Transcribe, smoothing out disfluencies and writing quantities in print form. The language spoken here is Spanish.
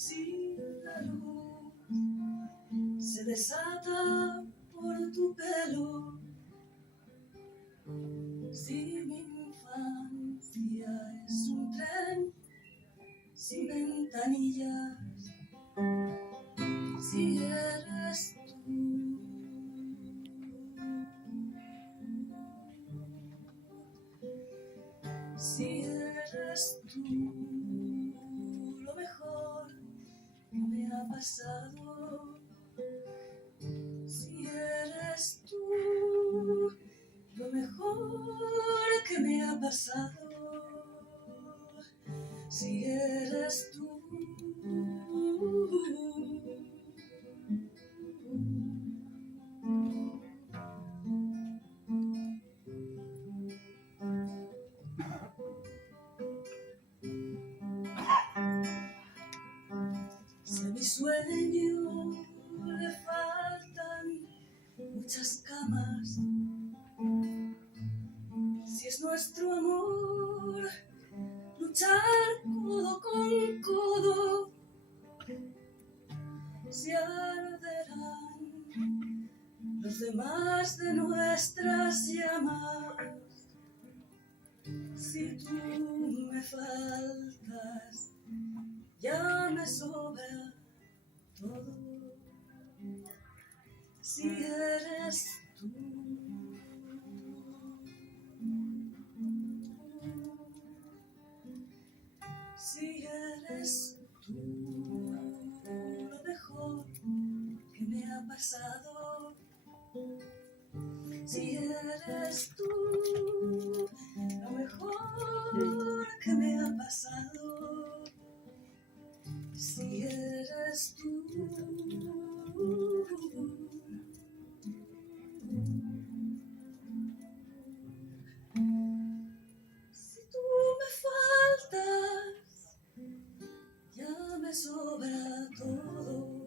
Si la luz se desata por tu pelo, si mi infancia es un tren sin ventanillas, si eres tú, si eres tú, lo mejor que me ha pasado. Si eres tú, lo mejor que me ha pasado. Si eres tú, si a mi sueño le faltan muchas camas, si es nuestro amor luchar codo con codo, si arderán los demás de nuestras llamas, si tú me faltas, ya me sobra todo. Si eres tú, si eres tú, lo mejor que me ha pasado. Si eres tú, lo mejor que me ha pasado. Si eres tú, si tú me faltas, ya me sobra todo.